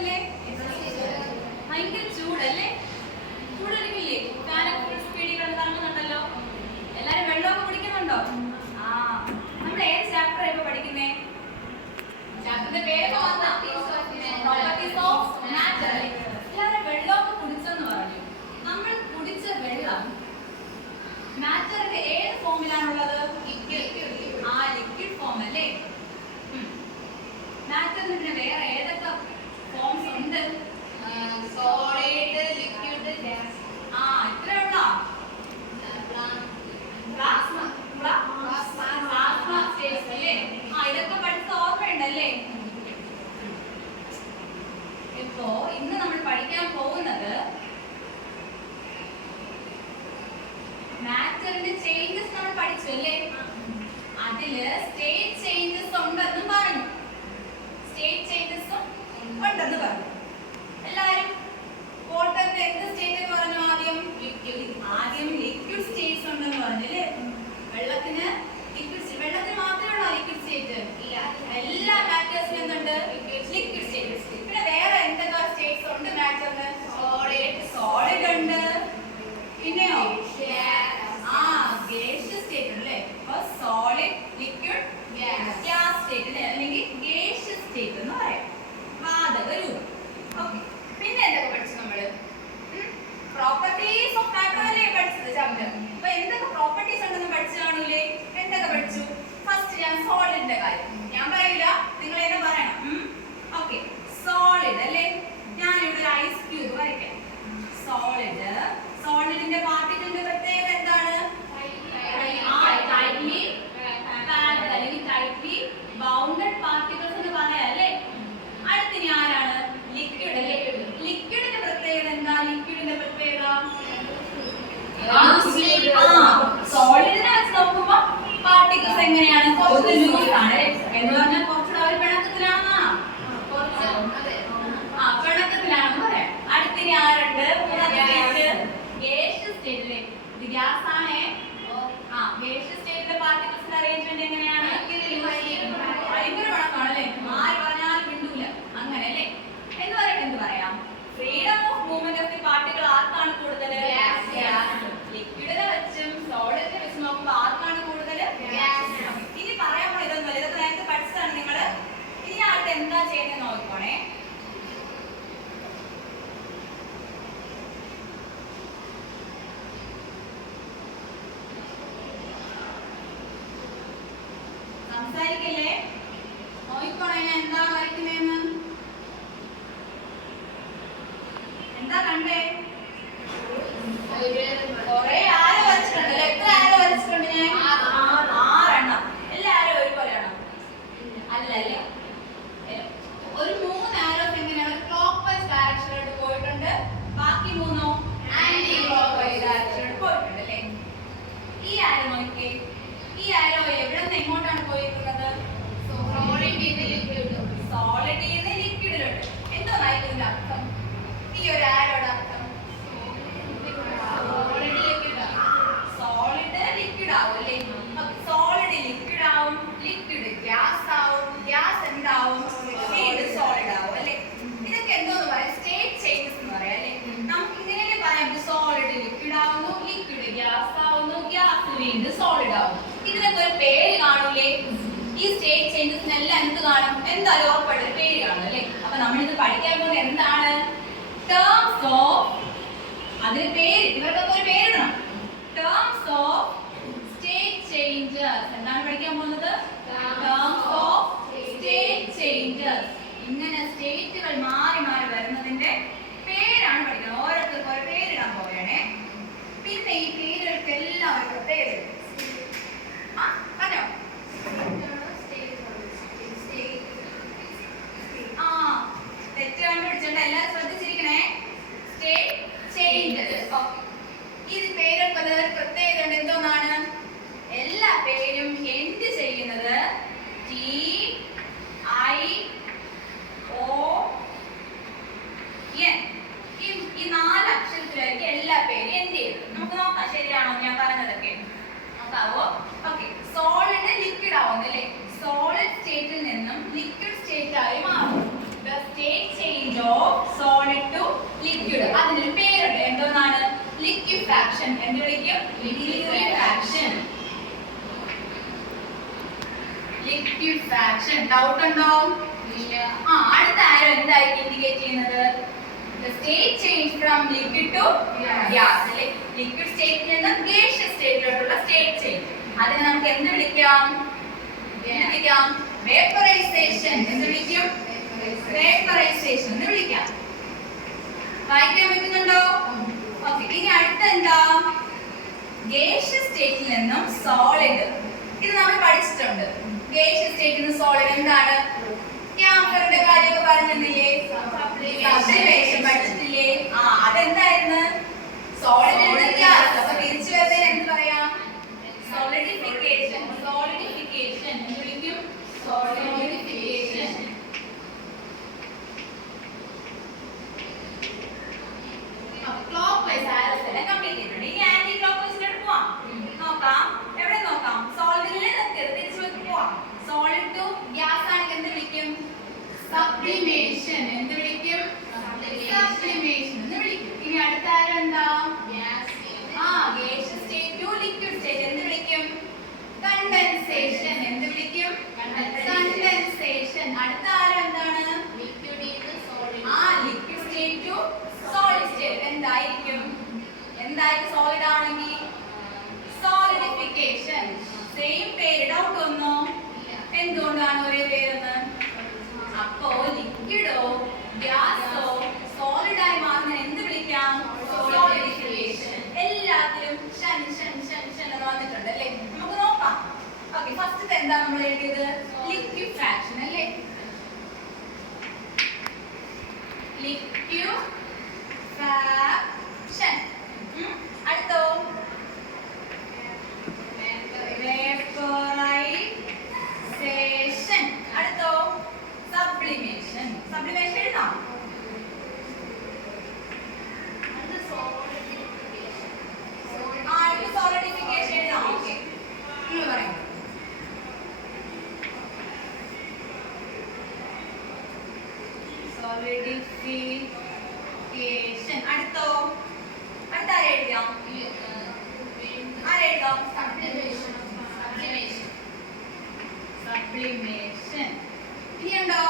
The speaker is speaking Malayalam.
ചൂടല്ലേ? ഭയങ്കര ചൂടല്ലേ? ചൂടെടുക്കില്ലേ? ഫാനൊക്കെ ഫുൾ സ്പീഡിൽ കറങ്ങുന്നുണ്ടല്ലോ. എല്ലാരും വെള്ളമൊക്കെ കുടിക്കുന്നുണ്ടോ? ആ, നമ്മൾ ഏത് ചാപ്റ്റർ ഇപ്പൊ പഠിക്കുന്നേ? ചാപ്റ്ററിന്റെ പേര് പ്രോപ്പർട്ടീസ് ഓഫ് മാറ്റർ. എല്ലാരും വെള്ളമൊക്കെ കുടിച്ചെന്ന് പറഞ്ഞു. നമ്മൾ കുടിച്ച വെള്ളം മാറ്ററിന്റെ ഏത് ഫോമിലാണുള്ളത്? ആ, ലിക്വിഡ് ഫോം അല്ലേ? മാറ്ററിന് പിന്നെ വേറെ ഏതൊക്കെ ഫോംസ് ഉണ്ട്? Solid, liquid, gas. ആ, ഇത്രേ ഉള്ളോ? പ്ലാസ്മ സ്റ്റേറ്റ്സ് അല്ലേ? ആ, ഇതൊക്കെ പഠിച്ച ഓർമ്മയുണ്ടല്ലേ? ഇപ്പോ ഇന്ന് നമ്മൾ പഠിക്കാൻ പോകുന്നത് മാറ്ററിന്റെ ചേഞ്ചസ് നമ്മൾ പഠിച്ചു അല്ലേ? അതില് സ്റ്റേറ്റ് ചേഞ്ചസ് ഉണ്ടെന്ന് പറഞ്ഞു. സ്റ്റേറ്റ് ചേഞ്ചസും ഉണ്ടെന്ന് പറഞ്ഞു. എല്ലാരും വാട്ടറിന്റെ എന്ത് സ്റ്റേറ്റ് എന്ന് പറഞ്ഞു? ആദ്യം ലിക്വിഡ് സ്റ്റേറ്റ്സ് ഉണ്ടെന്ന് പറഞ്ഞല്ലേ? വെള്ളത്തിന് വെള്ളത്തിന് മാത്രമേ ഉള്ളൂ ലിക്വിഡ് സ്റ്റേറ്റ്? എല്ലാ മാറ്റേഴ്സിനും എന്തുണ്ട്? Liquid state. പിന്നെ വേറെ എന്തൊക്കെ സ്റ്റേറ്റ്സ് ഉണ്ട് മാറ്ററിന്? സോളിഡ് ഉണ്ട്. പിന്നെയോ? ഗേഷ്യസ് സ്റ്റേറ്റ് അല്ലേ? അപ്പൊ സോളിഡ്, ലിക്വിഡ്, ഗ്യാസ് സ്റ്റേറ്റ് അല്ലേ? അല്ലെങ്കിൽ ഗേഷ്യസ് സ്റ്റേറ്റ് എന്ന് പറയാം. വാതക രൂപം. ഓക്കെ. പിന്നെ എന്തൊക്കെ പഠിച്ചു നമ്മള്? പ്രോപ്പർട്ടീസ് ഓഫ് മാറ്റർ അല്ലേ പഠിച്ചത് ചാപ്റ്റർ? അപ്പൊ എന്തൊക്കെ പ്രോപ്പർട്ടീസ് ഉണ്ടെന്ന് പഠിച്ചു കാണൂലേ? എന്തൊക്കെ പഠിച്ചു? ഫസ്റ്റ് ഞാൻ സോളിഡിന്റെ കാര്യം ഞാൻ പറയില്ല, നിങ്ങൾ ഏതാ പറയണം. ഓക്കെ, സോളിഡ് അല്ലേ? ഞാനിവിടെ ഒരു ഐസ് ക്യൂബ് വരയ്ക്കാം. സോളിഡിന്റെ പാർട്ടിക്കിളിന്റെ പ്രത്യേകത എന്താണ്? ടൈറ്റ്ലി പാക്ഡ് അല്ലെങ്കിൽ ടൈറ്റ്ലി ബൗണ്ടഡ് പാർട്ടിക്കിൾസ് എന്ന് പറയാം അല്ലേ? അടുത്ത ആരാണ്? ലിക്വിഡ് അല്ലേ? ലിക്വിഡിന്റെ പ്രത്യേകത എന്താ? ലിക്വിഡിന്റെ പ്രത്യേകത സോളിഡിനെ വെച്ച് നോക്കുമ്പോ പാർട്ടിക്കിൾസ് എങ്ങനെയാണ്? കുറച്ച് ലൂസ് ആണ് എന്ന് പറഞ്ഞാൽ കുറച്ചുകൂടെ അവർ പിണക്കത്തിലാണെന്നാ? പിണക്കത്തിലാണെന്ന് പറയാം. അടുത്തിനി ആരുണ്ട്? ഗേഷ്യസ് സ്റ്റേറ്റ് അല്ലേ? ഇത് ഗ്യാസ് ആണേ. ഗേഷ്യസ് സ്റ്റേറ്റിലെ പാർട്ടിക്കിൾസിന്റെ അറേഞ്ച്മെന്റ് എങ്ങനെയാണ്? ഭയങ്കര പിണക്കമാണല്ലേ? ആര് പറഞ്ഞാലും മിണ്ടൂല അങ്ങനെ അല്ലേ? എന്ന് പറയട്ടെ, എന്ത് പറയാം? Freedom of movement of the particle ആർക്കാണ് കൂടുതൽ? ലിക്വിഡിനെ വെച്ചും സോളിഡിനെ വെച്ചും നോക്കുമ്പോൾ ആർക്കാണ് കൂടുതൽ? ഇനി പറയാൻ പോണ ഇതൊന്നുമല്ല, ഇതൊക്കെ നേരത്തെ പഠിച്ചതാണ് നിങ്ങള്. ഇനി ആയിട്ട് എന്താ ചെയ്യുന്നത് നോക്കണേ. സംസാരിക്കല്ലേ, നോക്കണേ ഞാൻ എന്താ വരയ്ക്കുന്നേന്ന്. എന്താ കണ്ടേ? കൊറേ ആരോ വരച്ചിട്ടുണ്ടല്ലോ. എത്ര ആരോ വരച്ചിട്ടുണ്ട് ഞാൻ? 6 എണ്ണം. എല്ലാരും ഒരുപോലെയാണോ? അല്ലല്ലേ? ഒരു 3 ആരോസ് എങ്ങനെയാണ്? ക്ലോക്ക് വൈസ് ഡയറക്ഷനിലോട്ട് പോയിട്ടുണ്ട്. ബാക്കി 3 ആന്റി ക്ലോക്ക് വൈസ് ഡയറക്ഷനിലോട്ട് പോയിട്ടുണ്ട് അല്ലേ? ഈ ആരോ നോക്കിയേ. ഈ ആരോ എവിടെ നിന്ന് എങ്ങോട്ടാണ് പോയിരിക്കുന്നത്? സോളിഡിൽ നിന്ന് ലിക്വിഡിലോട്ട്. എന്താണ് ഇതിന്റെ അർത്ഥം? ഈ ഒരു ആരോയുടെ അർത്ഥം? സോളിഡ് ലിക്വിഡ് ആവും അല്ലേ? സോളിഡ് ലിക്വിഡ് ആവും, ലിക്വിഡ് ഗ്യാസ് ആവും, ഗ്യാസ് എന്താവും? വീണ്ടും സോളിഡ് ആവും അല്ലേ? ഇതൊക്കെ എന്തോന്ന് പറയാം? സ്റ്റേറ്റ് ചേഞ്ചസ് എന്ന് പറയാം അല്ലേ? നമുക്ക് ഇങ്ങനെ പറയാം, സോളിഡ് ലിക്വിഡ് ആവുന്നു, ലിക്വിഡ് ഗ്യാസ് ആവുന്നു, ഗ്യാസ് വീണ്ടും സോളിഡ് ആവുന്നു. ഇതിനൊക്കെ ഒരു പേര് കാണൂലേ? ഈ സ്റ്റേറ്റ് ചേഞ്ചസിനെല്ലാം എന്ത് കാണും? എന്തായാലും ഉറപ്പായിട്ട് പേര് കാണും അല്ലേ? അപ്പൊ നമ്മളിത് പഠിക്കാൻ പോകുന്നത് എന്താണ്? ടേംസ് ഓഫ്, അതിന് പേര്, ഇവർക്കൊക്കെ ഒരു പേരിടണം. Terms of state changes. എന്താണ് പഠിക്കാൻ പോകുന്നത്? Terms of state changes. ഇങ്ങനെ സ്റ്റേറ്റുകൾ മാറി മാറി വരുന്നതിന്റെ പേരാണ് പഠിക്കുന്നത്. ഓരോരുത്തർക്കും ഒരു പേരിടാൻ പോവുകയാണേ. പിന്നെ ഈ പേരുകൾക്ക് എല്ലാവർക്കും പ്രത്യേകത. പറഞ്ഞോ? തെറ്റ് കണ്ടുപിടിച്ചോണ്ട് എല്ലാവരും ശ്രദ്ധിച്ചിരിക്കണേ. State changes. ഇത് പേരുകൾക്ക് പ്രത്യേകത ഉണ്ട്. എന്തോന്നാണ്? എല്ലാ പേരും എൻഡ് ചെയ്യുന്നത് TI change of solid to liquid. അതിനൊരു പേരുണ്ട്. എന്തോന്നാണ്? ലിക്വിഫാക്ഷൻ. എന്ത് വിളിക്കും? ലിക്വിഫാക്ഷൻ. ലിക്വിഫാക്ഷൻ. ഡൗട്ട് ഉണ്ടോ? ഇല്ല. അടുത്ത ആരോ എന്തായിരിക്കും ഇൻഡിക്കേറ്റ് ചെയ്യുന്നത്? The state change from liquid to gas. അല്ലേ? ലിക്വിഡ് സ്റ്റേറ്റിൽ നിന്ന് gaseous സ്റ്റേറ്റിലോട്ടുള്ള സ്റ്റേറ്റ് ചേഞ്ച്. അതിനെ നമുക്ക് എന്ത് വിളിക്കാം? വേപ്പറൈസേഷൻ. എന്ത് വിളിക്കും? വേപ്പറൈസേഷൻ എന്ന് വിളിക്കാം. വായിക്കാൻ പറ്റുന്നുണ്ടോ? ഓക്കേ. ഇനി അടുത്ത എന്താ? gaseous സ്റ്റേറ്റിൽ നിന്നും സോളിഡ്. ഇത് നമ്മൾ പഠിച്ചിട്ടുണ്ട്. gaseous സ്റ്റേറ്റിൽ നിന്ന് സോളിഡ് എന്താണ്? ക്യാമ്പറിന്റെ കാര്യമൊക്കെ പറഞ്ഞില്ലേ? സബ്ലിമേഷൻ പഠിച്ചിട്ടില്ലേ? അതെന്തായിരുന്നു? സോളിഡിൽ നിന്ന് ഗ്യാസ്. അപ്പൊ തിരിച്ചു വരുന്നതിന് എന്ത് പറയാം? സോളിഡിഫിക്കേഷൻ. സോളിഡിഫിക്കേഷൻ എന്ന് വിളിക്കും. സോളിഡിഫിക്കേഷൻ. ക്ലോക്ക് വൈസ് ആരോസ് എല്ലാം കംപ്ലീറ്റ് ചെയ്തിട്ടുണ്ട്. ഇനി ആന്റി ക്ലോക്ക് വൈസിലോട്ട് പോവാം. നോക്കാം. എവിടെ നോക്കാം? സോളിഡിൽ നിർത്തരുത്, തിരിച്ചു വെച്ച് പോവാം. സോളിഡ് ടു ഗ്യാസ് ആണെങ്കിൽ എന്ത് വിളിക്കും? സബ്ലിമേഷൻ. എന്ത് വിളിക്കും? സബ്ലിമേഷൻ എന്ന് വിളിക്കും. ഇനി അടുത്ത ആരോ എന്താ? gaseous state to liquid state. എന്ത് വിളിക്കും? കണ്ടൻസേഷൻ. എന്ത് വിളിക്കും? കണ്ടൻസേഷൻ. അടുത്ത ആരോ എന്താണ്? Liquid state to solid state. എന്തായിരിക്കും? സോളിഡ് ആണെങ്കിൽ സോളിഡിഫിക്കേഷൻ. സെയിം പേര്. ഡൗട്ട് വന്നോ? എന്തുകൊണ്ടാണ് ഒരേ പേരെന്ന്? അപ്പോ ലിക്വിഡോ ഗ്യാസോ സോളിഡ് ആയി മാറുന്ന എന്ത് വിളിക്കാം? സോളിഡിഫിക്കേഷൻ. എല്ലാത്തിലും ഷൻ എന്ന് വന്നിട്ടുണ്ട് അല്ലേ? നമുക്ക് നോക്കാം. ഓക്കേ, ഫസ്റ്റ് എന്താ നമ്മൾ എഴുതിയത്? ലിക്വിഫാക്ഷൻ അല്ലേ? ലിക്വിഫാക്ഷൻ. അടുത്തോ? വേപ്പറൈസേഷൻ. അടുത്തോ? സബ്ലിമേഷൻ. സബ്ലിമേഷൻ എഴുതാം. സോളിഡിഫിക്കേഷൻ എഴുതാം. ഓക്കേ, നിങ്ങൾ പറയും. സോളിഡിഫിക്കേഷൻ. അടുത്തോ? അടുത്ത ആരെഴുതാം? ആരെഴുതാം? സബ്ലിമേഷൻ. ഇനിയുണ്ടോ?